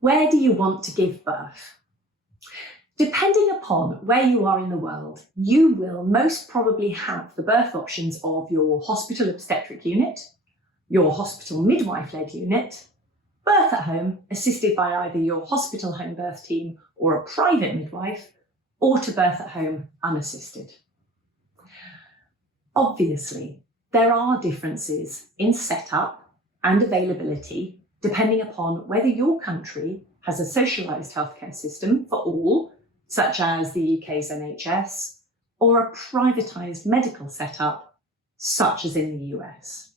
Where do you want to give birth? Depending upon where you are in the world, you will most probably have the birth options of your hospital obstetric unit, your hospital midwife-led unit, birth at home, assisted by either your hospital home birth team or a private midwife, or to birth at home unassisted. Obviously, there are differences in setup and availability depending upon whether your country has a socialised healthcare system for all, such as the UK's NHS, or a privatised medical setup, such as in the US.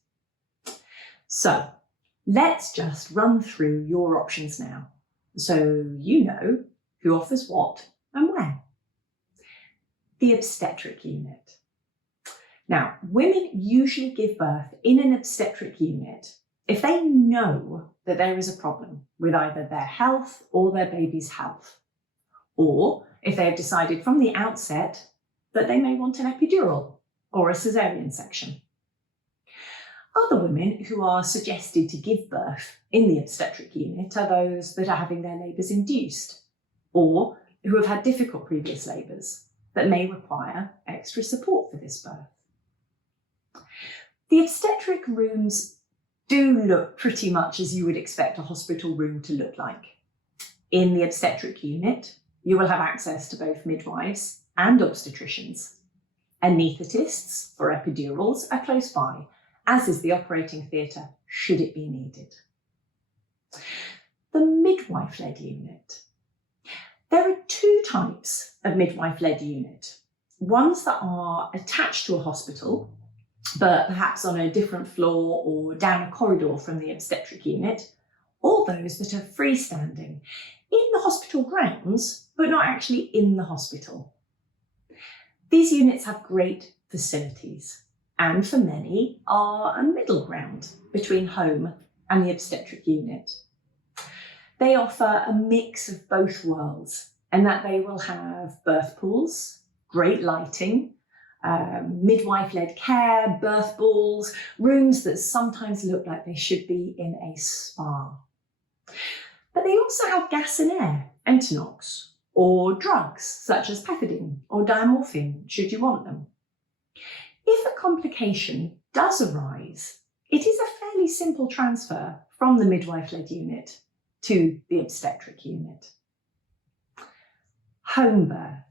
So let's just run through your options now, so you know who offers what and where. The obstetric unit. Now, women usually give birth in an obstetric unit if they know that there is a problem with either their health or their baby's health, or if they have decided from the outset that they may want an epidural or a caesarean section. Other women who are suggested to give birth in the obstetric unit are those that are having their labours induced, or who have had difficult previous labours that may require extra support for this birth. The obstetric rooms do look pretty much as you would expect a hospital room to look like. In the obstetric unit, you will have access to both midwives and obstetricians. Anaesthetists for epidurals are close by, as is the operating theatre should it be needed. The midwife-led unit. There are two types of midwife-led unit. Ones that are attached to a hospital, but perhaps on a different floor or down a corridor from the obstetric unit, or those that are freestanding in the hospital grounds, but not actually in the hospital. These units have great facilities, and for many are a middle ground between home and the obstetric unit. They offer a mix of both worlds, and that they will have birth pools, great lighting, midwife-led care, birth balls, rooms that sometimes look like they should be in a spa. But they also have gas and air, Entonox, or drugs such as pethidine or diamorphine, should you want them. If a complication does arise, it is a fairly simple transfer from the midwife-led unit to the obstetric unit. Home birth.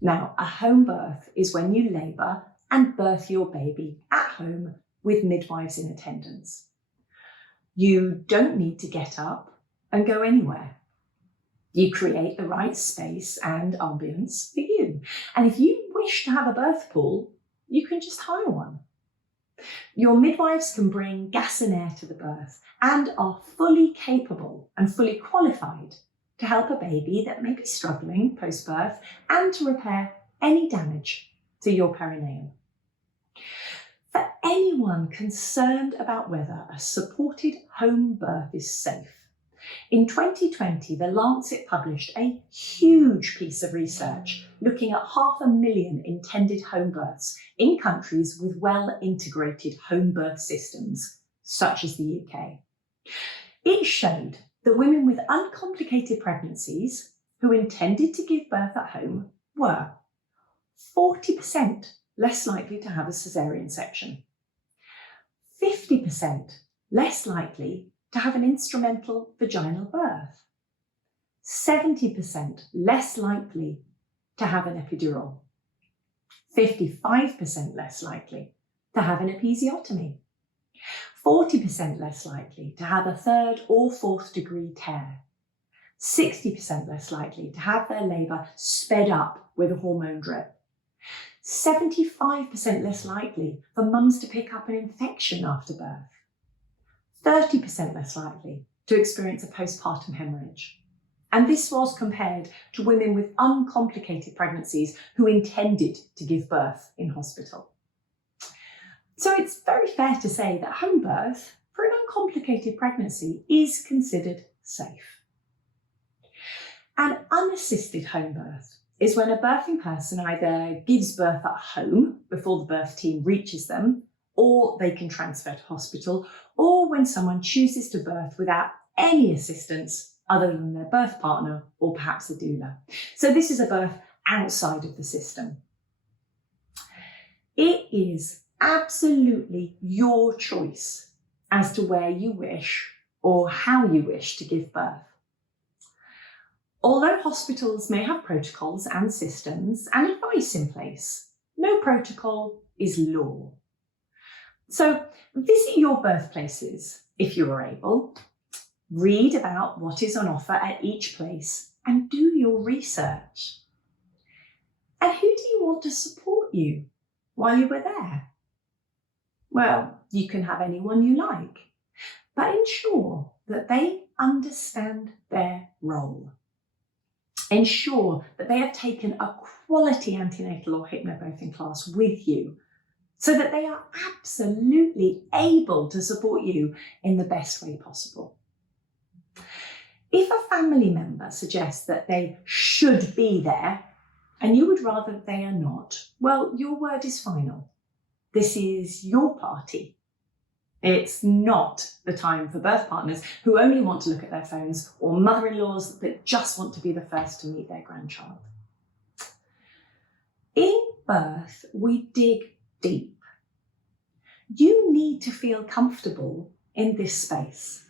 Now, a home birth is when you labour and birth your baby at home with midwives in attendance. You don't need to get up and go anywhere. You create the right space and ambience for you. And if you wish to have a birth pool, you can just hire one. Your midwives can bring gas and air to the birth and are fully capable and fully qualified to help a baby that may be struggling post-birth and to repair any damage to your perineum. For anyone concerned about whether a supported home birth is safe, in 2020, the Lancet published a huge piece of research looking at 500,000 intended home births in countries with well-integrated home birth systems, such as the UK. It showed that women with uncomplicated pregnancies who intended to give birth at home were 40% less likely to have a caesarean section, 50% less likely to have an instrumental vaginal birth, 70% less likely to have an epidural, 55% less likely to have an episiotomy, 40% less likely to have a 3rd or 4th degree tear, 60% less likely to have their labour sped up with a hormone drip, 75% less likely for mums to pick up an infection after birth, 30% less likely to experience a postpartum hemorrhage. And this was compared to women with uncomplicated pregnancies who intended to give birth in hospital. So it's very fair to say that home birth for an uncomplicated pregnancy is considered safe. An unassisted home birth is when a birthing person either gives birth at home before the birth team reaches them, or they can transfer to hospital, or when someone chooses to birth without any assistance other than their birth partner or perhaps a doula. So this is a birth outside of the system. It is absolutely your choice as to where you wish or how you wish to give birth. Although hospitals may have protocols and systems and advice in place, no protocol is law. So visit your birthplaces if you are able, read about what is on offer at each place and do your research. And who do you want to support you while you were there? Well, you can have anyone you like, but ensure that they understand their role. Ensure that they have taken a quality antenatal or hypnobirthing class with you so that they are absolutely able to support you in the best way possible. If a family member suggests that they should be there and you would rather that they are not, well, your word is final. This is your party. It's not the time for birth partners who only want to look at their phones or mother-in-laws that just want to be the first to meet their grandchild. In birth, we dig deep. You need to feel comfortable in this space.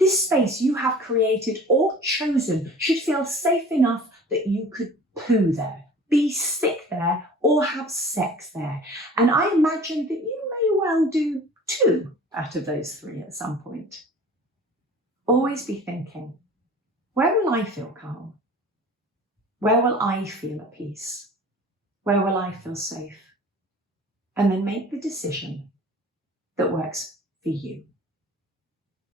This space you have created or chosen should feel safe enough that you could poo there, be sick there, or have sex there. And I imagine that you may well do 2 out of those 3 at some point. Always be thinking, where will I feel calm? Where will I feel at peace? Where will I feel safe? And then make the decision that works for you.